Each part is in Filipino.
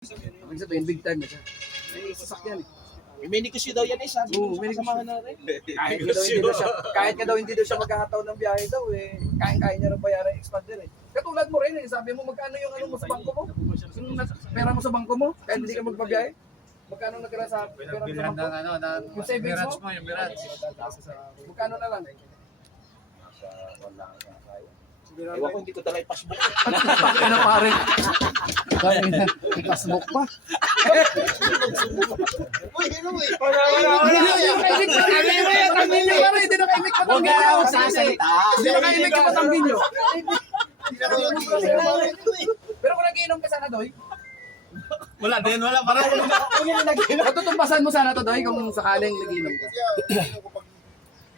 Ibig sabihin, big time na siya. May sasakyan eh. May negosyo daw yan eh, sabi Oo, mo may sa kasamahan natin. Kahit nga daw hindi daw siya maghahataw ng biyahe daw eh. Kaya niya rin bayaran yung expander eh. Katulad mo rin eh, sabi mo magkano yung ano mo sa bangko mo? Yung pera mo sa bangko mo, kahit hindi ka magbabiyahe. Magkano nagkara sa pera mo sa bangko? Yung savings mo? Yung Mirage. Magkano na lang? Ewan ko, hindi ko talaga i-passbook. Ano pare? Passbook pa. Hindi na kaimik patangin nyo. Hindi na kaimik yung patangin nyo. Pero kung nagiinom ka sana, Doy, Wala din, wala. Parang matutumbasan mo sana to, Doy, kung sakaling nagiinom ka.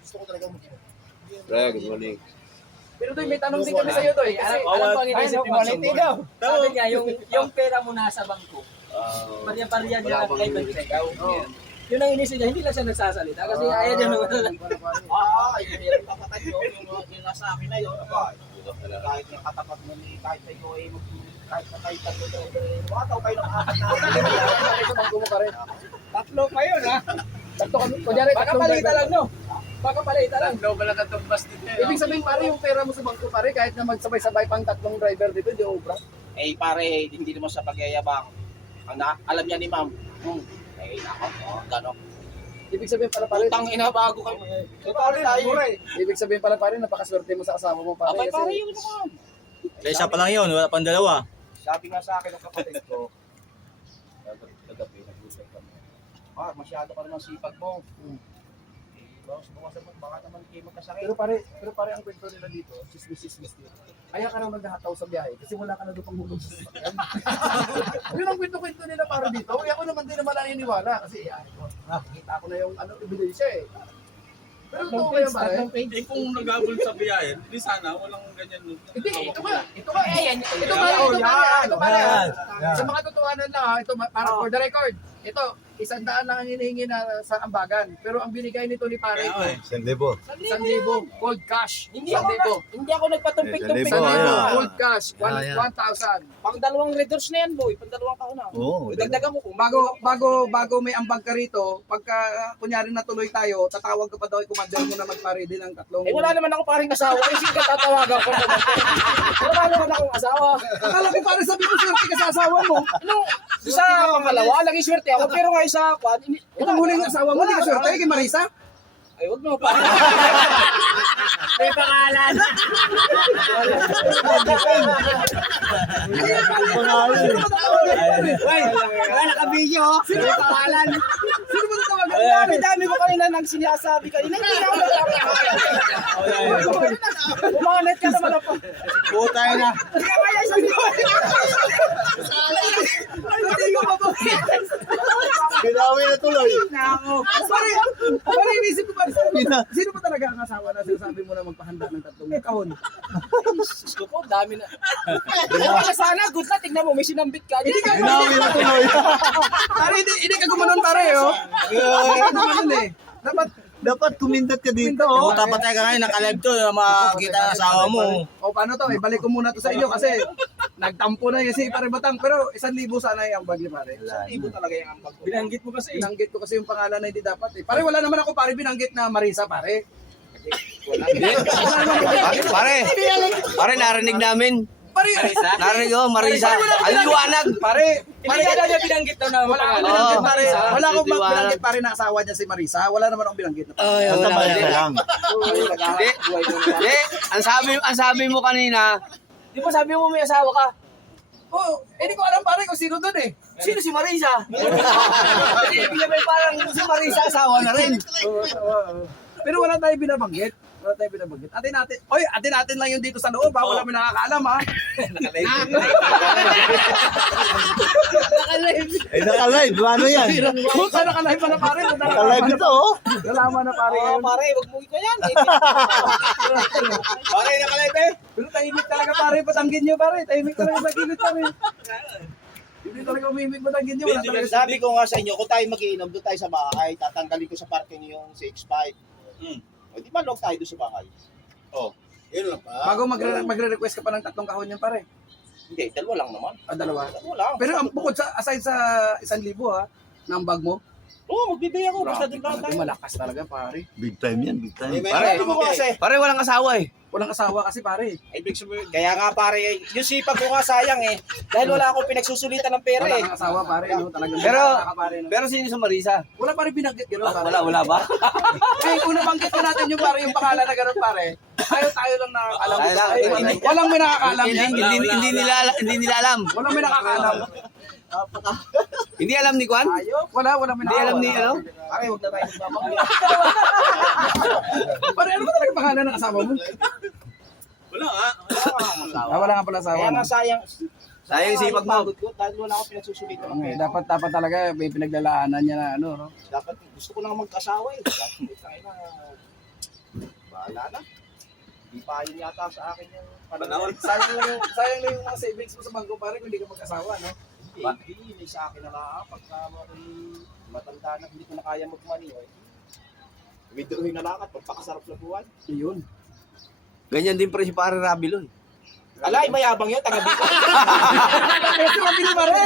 Gusto ko talaga mag-inom. Good morning. Pero Doy, may tanong din kami sa'yo, Doy. Alam ko ang inisip ni Maximo. Sabi niya, yung pera mo nasa bangko, barya-barya niya ang kay check-out. Yun ang inisip niya, hindi lang siya nagsasalita kasi ayaw niya naman. Yun yung kapatid nyo, yung nasa akin na yun. Kahit yung katapat mo ni kahit sa'yo ay kahit na kahit tatlo wataw kayo ng apat na Sa bangko mo pa rin. Tatlo pa yun, ha? Tatlo kami. Kunyari, Baka tatlong palita driver. lang, no? Baka palita lang. Tatlo pala katumbas dito. Ibig sabihin, pare, yung pera mo sa bangko, pare, kahit na magsabay-sabay pang tatlong driver dito, di obra. eh pare, hindi naman sa pagyayabang. Alam niya ni ma'am. Gano'n. Ibig sabihin pala, pare, Utang ina bago kayo. Pare tayo. ibig sabihin pala, pare, napakaswerte mo sa asawa mo, pare. Abay pare Kasi, yun naman. Isa pa lang yun, wala pang dalawa. Sabi nga sa akin ng kapatid ko, kagabi nag-usap kami. Masyado ka naman sipag mo. Bawasan mo, baka naman kayo magkasakit. pero pare, ang kwento nila dito, chismis dito. Kaya ka nang maghahataw sa biyahe kasi wala ka na doon pang hulog sa sasakyan. Yun ang kwento dila para dito. Kaya ako naman din naman naniniwala kasi nakikita ko na yung ano, ebidensya eh. Pero ito kaya pare? Eh kung nagabol sa biyahe, di sana walang ganyan. Hindi, ito pare. Sa mga totohanan lang ha, ito para for the record. Ito, 100 lang ang hinihingi na sa ambagan. Pero ang binigay nito ni pare ko, 1,000. 1,000 cold cash. Hindi ako nagpatumpik-tumpik. Libo, ayun. Cold cash, 1,000. Pang dalawang readers na yan, boy. Pang dalawang taon na. Oo. Dagdagan ko kung Bago may ambag ka rito, pagka kunyari natuloy tayo, tatawag ka pa daw yung commander mo na magpa-ready ng tatlong. eh wala naman ako paring asawa. Eh sige ka tatawagan ko naman. Wala naman akong asawa. Akala ko para sabi mo swerte ka sa asawa mo. Sa pangalawa, lagi swerte ako. Pero nga isa, Itong huling asawa mo, di ka swerte kay Marisa? ay wag mo pa. May pangalan. Wala naka-video. May pangalan. Sino mo natawagan? Dami ko kanina nang sinasabi kanina. Hindi ako umanit ka naman ako. Putay na. Binawi na tuloy. Pare, inisip ko pa. Sino ba talaga ang asawa na sinasabi mo na magpahanda ng tatlong kahon? Gusto ko, dami na. Wala sana, good na. Tignan mo, may sinambit ka. Hindi ka Binawi na tuloy. Pare, hindi ka gumanon pare, oh. Hindi ka gumanon eh. Dapat kumindat ka dito. Oo, dapat tayo ka ngayon, naka-live to, makakita ang asawa mo. O paano to? Ibalik ko muna to sa inyo kasi nagtampo na yung si Pare Batang. Pero 1,000 sana yung ambag ni Pare. Ibo talaga yung ambag ko. Binanggit mo kasi. Binanggit ko kasi yung pangalan na hindi dapat eh. Pare, wala naman ako pare binanggit na Marisa, pare. Pare, narinig namin. Pare, Narinig ko, Marisa. Aliwanag. pare, Hindi ka daw niya binanggit daw na wala akong pangalan. binanggit pare. Wala akong Liwanag. binanggit pare na asawa niya si Marisa. Wala naman akong binanggit na pare. Basta Marisa lang. Hindi, ang sabi mo kanina, Di ba sabi mo may asawa ka? Oh, hindi ko alam pare kung sino doon eh. Sino si Marisa? Kasi ibig sabihin parang si Marisa asawa na rin. Pero wala tayong binabanggit. Wala tayong binabanggit. Atin natin lang yung dito sa loob ha. Wala may nakakaalam ha. ay naka-live. Ano yan? Puta nakalive pa na pare. Naka-live ito, oh. Nalaman na pare. Oh, pare, wag mo ikaw yan. Pare, nakalive eh. Pero tahimik talaga pare. Patanggin nyo pare. Tahimik talaga sa gilid pare. Hindi talaga umimik patanggin nyo. Wala talaga Sabi ko nga sa inyo, kung tayo mag-iinom doon tayo sa bahay, tatanggalin ko sa parking yung CX5. O di ba log tayo doon sa bahay? Yun lang pa. Bago magre-request ka pa ng tatlong kahon yan pare. Hindi, dalawa lang naman. Dalawa. Dalawa lang. Pero ang bukod sa, aside sa 1,000 ha, ng bag mo, Oo, magbibigay ako. Basta doon lang grabe, tayo. malakas talaga pare. Big time yan, big time. Pare, mo kasi. Pare, walang asawa eh. Walang asawa kasi pare. Ibig sabihin, kaya nga pare, yung sipag ko nga sayang eh. Dahil wala akong pinagsusulitan ng pera Wala eh. kang asawa pare, no? Talagang Pero- pare, no? Pero sino sa Marisa? Wala pare binanggit gano'n pare. Wala ba? Eh, kung nabanggit ko natin yung pare, yung pangalan na gano'n pare, tayo lang nakakaalam. Tayo lang. Walang may nakakaalam yan. Hindi nila alam. Walang may nakakaalam. Hindi alam ni Kwan? Wala may Hindi alam nakakaalam. ni ano? Pare, huwag na tayo magbabang. Pare, ano ba talaga pangalan ng asawa mo? Wala nga. Wala nga pala asawa Kaya mo. nga sayang. Sayang yung sipag mo. Pagod ko dahil wala akong pinagsusulitan ng pera. Dapat talaga may pinaglalaanan niya na ano, no? Dapat gusto ko na mag-asawa eh. Dapat tayo na. Bahala na. Di pa yun yata sa akin yung Panahon. Sayang lang yung mga savings mo sa bangko pare kung hindi ka mag-asawa, no? Hindi, may sa akin na nga. Pagka matanda na hindi ko na kaya mag-money. Withdrawin na lang at magpakasarap sa buwan. Yun. Ganyan din pre si pare Rabilo eh. Alay, mayabang yun. Taga-Bicol. Sila Bilo pare.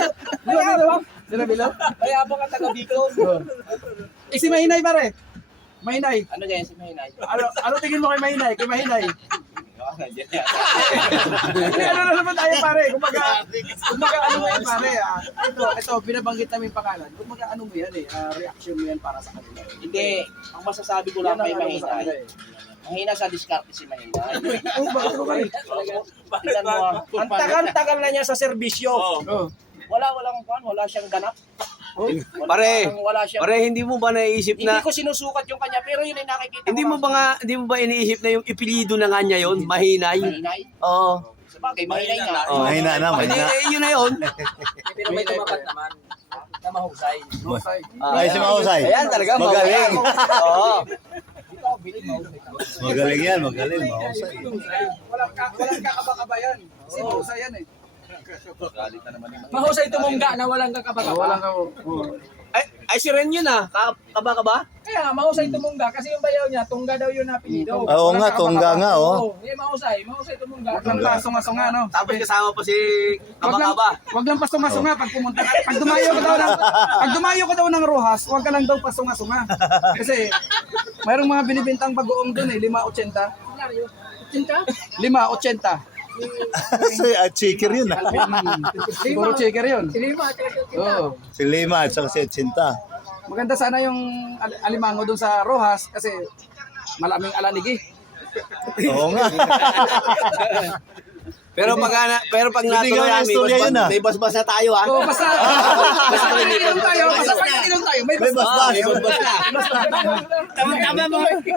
Sila Bilo. Mayabang ang taga-Bicol. Eh si Mahinay pare. Mahinay. Ano ganyan si Mahinay? Ano tingin mo kay Mahinay? Kay Mahinay. Hindi, ano na naman tayo pare. Kumbaga ano mo yan pare. Ito, binabanggit namin yung pangalan. Kumbaga ano mo yan eh. Reaction mo yan para sa kanila. Hindi, ang masasabi ko lang kay Mahinay. Mahina sa diskarte si Mahinay. Oh, bakit mo pare? Tingnan mo, ang tagal-tagal na niya sa serbisyo. Oh. Wala siyang ganap. Pare, Wala siyang pare hindi mo ba naisip Hindi na ko sinusukat yung kanya, pero yun ay nakikita hindi ko. hindi mo ba iniisip na yung ipilido na nga niya yun, Mahinay? Mahinay? Oo. Sabagay, Mahinay nga. Oo. Mahina na, Hindi, mahina. yun na yun. Pero may tumapat naman na mahusay. Mahusay. Ay, si Mahusay. Ayan talaga, Magaling. Oo. Magaling yan, magaling. Mahusay. Walang kakaba-kaba yan. Kasi mahusay yan eh. Mahusay tumungga na walang kakabaka. Walang ka. Ay si Ren yun ah. Kaba ka ba? Kaya nga, mahusay tumungga kasi yung bayaw niya, tungga daw yun napilido. Oo nga, tungga nga, oh. Oo, mahusay tumungga. Huwag lang pasunga-sunga, no? Tapos kasama pa si Kaba-kaba. Wag lang pasunga-sunga pag pumunta ka. Pag dumayo ka daw ng Rojas, wag ka lang daw pasunga-sunga. Kasi mayroong mga binibintang bagoong doon eh, 5.80. 5.80. Chicker yun, ah. Puro checker yun. Silima, Oo. Si Lima at saka si Chinta. Maganda sana yung alimango doon sa Rojas kasi malaming alanigi. Oo nga. Pero pag Hindi natuloy nga namin, istorya yun, ah. may basbas na tayo ah. Oo, basta pag inom tayo, may May basbas.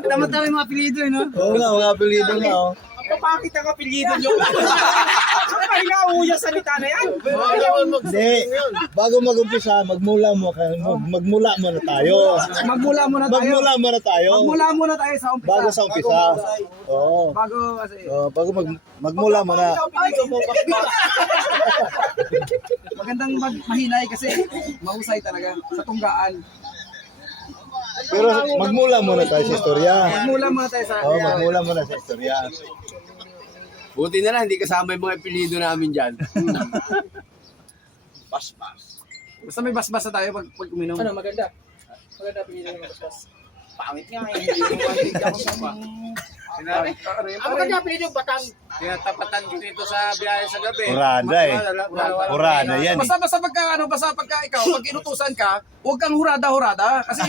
Tama-tama yung mga apelido eh, no? Oo nga, mga apelido nga, oh. Papakit ang apelyido nyo. Pahinga yung salita na yan. Hindi. Bago mag-umpisa, magmula muna tayo. Magmula muna tayo. Magmula muna tayo. Magmula muna tayo sa umpisa. Bago sa umpisa. Oo. Bago kasi Bago magmula muna. magandang mahinay kasi mahusay talaga sa tunggaan. Pero magmula muna tayo sa istorya. Magmula muna tayo sa Oo, magmula muna sa istorya. Buti na lang, hindi kasama yung mga apelido namin dyan. Bas-bas. Basta may basbas na tayo pag uminom. Ano, maganda. Maganda pinili ng basbas. Pangit nga eh. Hindi ako sa Ang maganda pinili yung batang. Tinatapatan ko dito sa biyahe sa gabi. Urada eh. Urada yan eh. Basta pagka ikaw, pag inutusan ka, huwag kang hurada-hurada. Kasi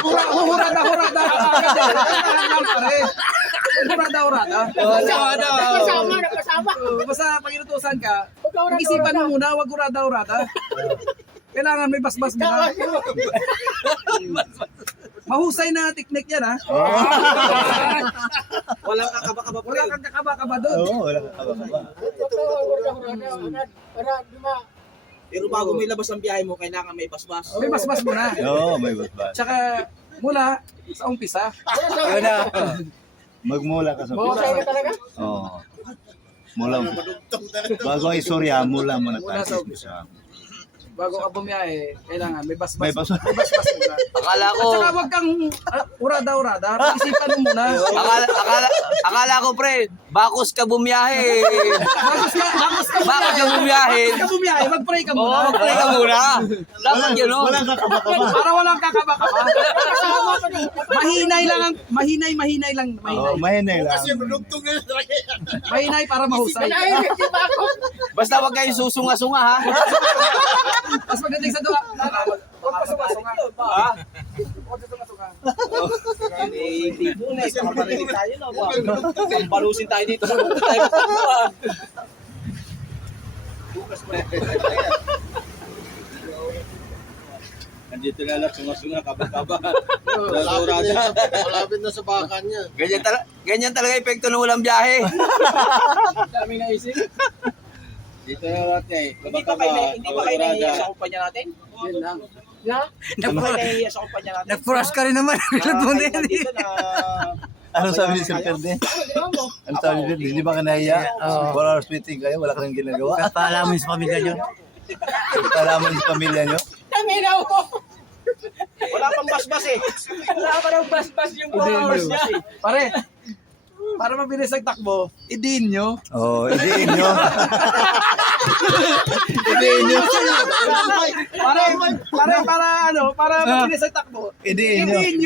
hurada-hurada ka agad eh. Pare. Hurada-hurada. Napasama. Basta pag inutusan ka, isipan mo muna, huwag hurada-hurada. Kailangan may basbas muna. Mahusay na teknik yan, ha? Walang kakaba-kaba pa Wala rin. kang kakaba-kaba doon. Oo, wala ka kaba. Pero bago may labas ang biyahe mo, kailangan may basbas. May basbas muna. Oo, may basbas. Tsaka mula sa umpisa. Magmula ka sa umpisa. Oo. Mula. Bago ang istorya, mula muna tayo sa umpisa. bago ka bumiyahe, kailangan may basbas. May basbas. May basbas muna. Akala ko, At saka wag kang urada-urada. Pag-isipan mo muna. akala ko pre, bakos ka bumiyahe. Bakos ka Bakos ka bumiyahe. Bakos ka bumiyahe, mag-pray ka Oo, muna. mag-pray ka muna. Dapat yun, no? Walang kakaba-kaba. Para walang kakaba-kaba. Mahinay lang. Oo, mahinay lang. Kasi lugtong na talaga. Mahinay para mahusay. Basta wag kayong susunga-sunga, ha? Mas magdating sa dua. Huwag ka sunga-sunga. Ha? Huwag ka sunga-sunga. Hindi po na, ipaparinig tayo na ba? Pampalusin tayo dito. Nandito na lang, sunga-sunga, kaba-kaba. Malapit na sa baka niya. Ganyan talaga epekto ng walang biyahe. Dami na isip. Dito na lang eh, Hindi pa kayo nahihiya sa kumpanya natin? Yun lang. Hindi pa kayo nahihiya sa kumpanya natin? Nag-frost ka rin naman. Dito na... Ano sabi ni Sir Perde? Ano sabi ni Perde? Di ba ka nahiya? 4 hours meeting kayo, wala kang ginagawa. Paalaman sa pamilya nyo. Palaman sa pamilya nyo. Wala pang basbas eh. Wala pa ng basbas yung 4 hours niya. Pare, para mabilis ang takbo, idiin nyo. Oo, idiin nyo. Idiin nyo. Para mabilis ang takbo. Idiin nyo. Idiin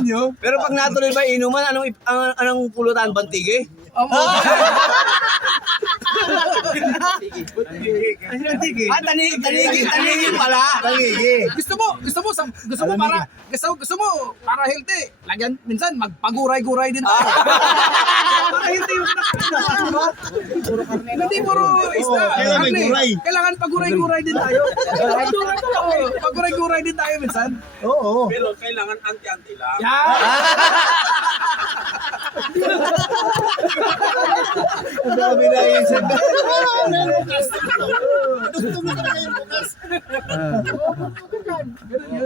yung Pero pag natuloy ba inuman, anong pulutan? Bantige? Tanigi pala. Tangigi. Gusto mo para healthy. Lagyan minsan magpaguray-guray din tayo. Para healthy yung hindi puro isda. kailangan may karne. guray. Kailangan paguray-guray din tayo. Paguray-guray din tayo minsan. Oo. Pero kailangan anti-anti lang. Ang dami na isip. Lugtong na talaga yung bukas.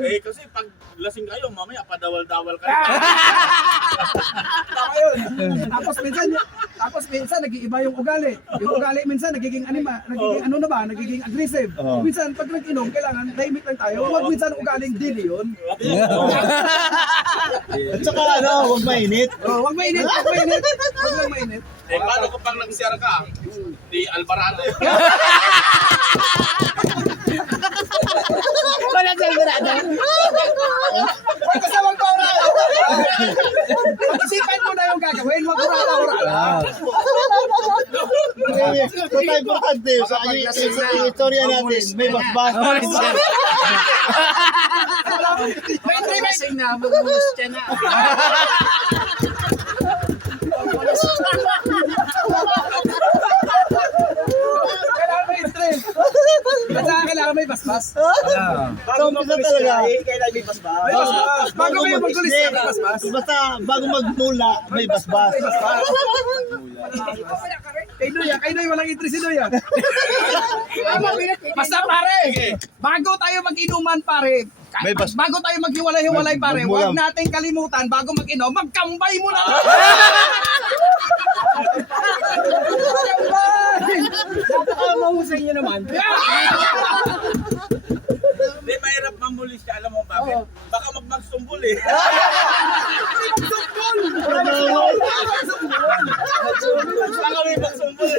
Eh, kasi pag lasing kayo, mamaya padawal-dawal kayo. Tapos minsan nag-iiba yung ugali. Yung ugali minsan nagiging nagiging aggressive. Oo. Minsan pag nag-inom, kailangan tahimik lang tayo. Huwag minsan ugaling dili yun. At saka huwag mainit. Huwag mainit. Huwag lang mainit. Eh, paano kung pag nag-share ka? Di Alvarado yun. Huwag ka sa magpaura. Pag-isipan mo na yung gagawin, mag-urala-urala. Basta importante sa istorya natin, may basbas. May tribay. na, magmulis siya na. Kailangan may stress. At saka kailangan may basbas. Sa umpisa talaga. Kailangan may basbas. May basbas. Bago kayo magkulis may basbas. Basta bago magmula, may basbas. Kay Noy, walang interest si Noy. Basta pare, bago tayo mag-inuman pare, May bas- bago tayo maghiwalay-hiwalay pare, Magmula. huwag natin kalimutan bago mag-inom, magkambay muna. Mahusay niyo naman. Hindi, mahirap mamulis siya. Alam mo bakit? Baka magsumbol eh. Baka may magsumbol.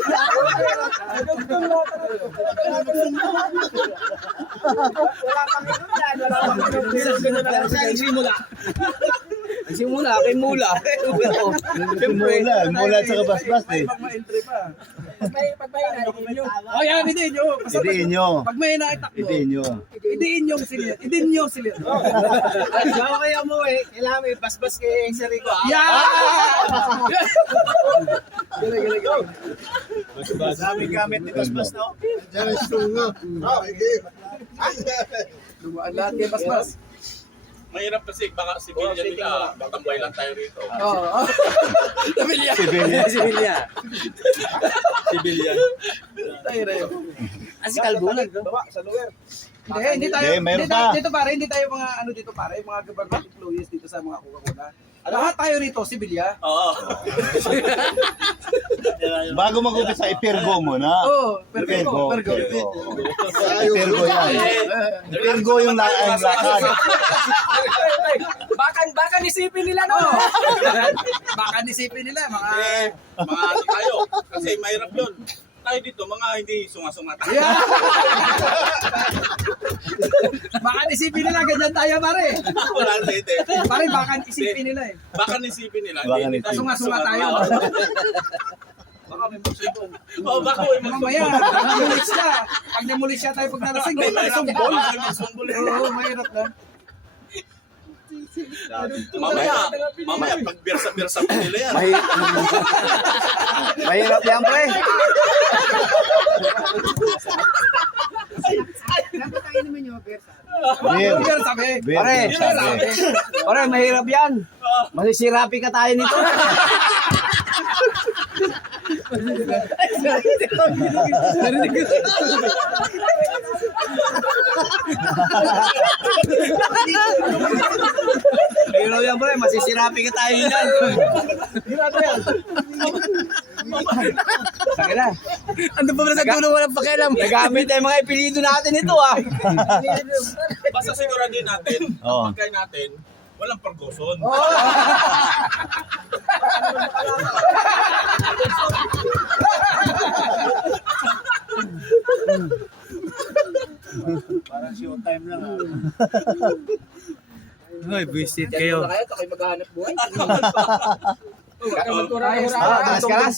Simula, kay Mula. Siyempre. Mula at saka basbas eh. Pag ma-entry pa. Pag may narinig niyo. Oh, yan, hindi nyo. Basta Idiin nyo. pag may naitakbo, Idiin nyo. idiin yung silir. Idiin yung silir. Bago kayo umuwi, kailangan may basbas kay Sir Rico. Yeah! Daming gamit ni basbas no? Diyan ay sunga. Okay. Lumaan lahat kay basbas. Mahirap kasi baka sibilyan nila. Matambay lang tayo rito. Oo. Nabiliya. Sibilya. Sibilyan. Tayo rin. As kalbunan. Bawa, sa lugar. Hindi tayo, Hindi, meron tayo, pa. dito pare, hindi tayo mga ano dito pare, mga government employees dito sa mga Coca-Cola. Lahat tayo rito, sibilya. Oo. Bago mag-umpisa, ipirgo mo na. Oo, pergo. Ipirgo yan. Ipirgo yung lakad. Baka nisipin nila no. Baka nisipin nila, mga... Mga ano tayo. Kasi mahirap yun. Tayo dito, mga hindi sunga-sunga tayo. Yeah. Baka nisipin nila, ganyan tayo pare. Wala na hindi. Pare, baka isipin nila eh. Baka nisipin nila. Baka Hindi tayo Sunga-sunga tayo. Baka may magsubong. Oo, baka may Mamaya, magsubong. namulis siya. Pag namulis siya tayo pag nalasing, May may mahirap. sumbol. Baka may magsumbol. Oo, mahirap lang. Mamaya, pag birsa-birsa pa nila yan. Mahirap yan, pre. Beer. Beer, sabi. Beer, Pare, sabi. pare, mahirap yan. Masisirapi ka tayo nito. Mahirap yan, pre. Masisirapi ka tayo yan. Sige na. Ano ba na nagtulo walang pakialam? Nagamit tayo mga ipilido natin ito, ah. Basta siguraduhin natin, Oo. ang pagkain natin, walang pargoson. Parang showtime lang ah. Ay, visit Kayo kayo maghahanap buhay.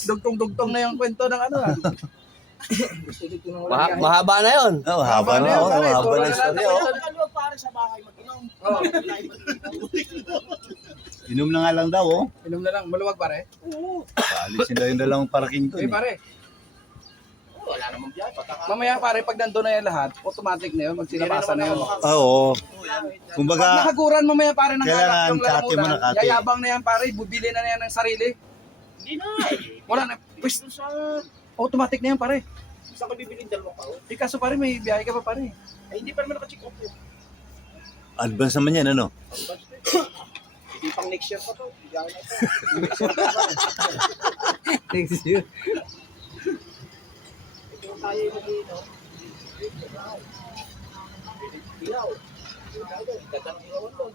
Dugtong-dugtong na yung kwento ng ano ah. Mahaba na yun. Oh, haba na. Oh, haba na istorya. Oh. Ano pare sa bahay mag-inom? Inom na nga lang daw, oh. Inom na lang, maluwag pare. Paalisin na yung dalawang parking Eh doon. pare, Wala namang biyahe. mamaya pare, pag nandun na yan lahat, automatic na yun, magsinabasa na yun. Oo. Pag Kumbaga, nakaguran mamaya pare ng Kailangan yung kati mo na lalamunan, kati. yayabang na yan pare, bubili na yan ng sarili. Hindi na eh. Wala na, pwes, Doon sa... automatic na yan pare. Saan ka bibiling dalawang tao? Eh kaso pare, may biyahe ka pa pare. Ay, hindi pa naman naka-check off yun. advance naman yan, ano? Hindi pang next year pa to. Biyahe na ito. Next year. Ito tayo yung mag-inom. Ilaw. Gandang ilawan to.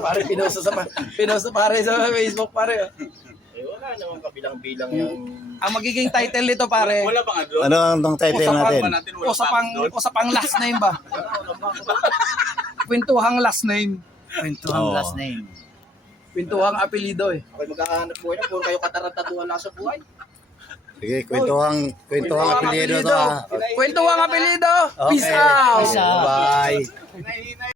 Pare, pinoso pare sa Facebook pare. Eh, wala namang kabilang-bilang yung... Ang magiging title nito pare, Wala bang ano? Ano ang tong title natin? Wala usapang last name ba? Kwentuhang last name. Kwentuhang last name. Kwentuhang apelido eh. Ako'y maghahanap buhay na. Puro kayo katarantatuhan lang sa buhay. Sige, kwentuhang apelyido to, ah. Kwentuhang apelido. Peace out. Bye.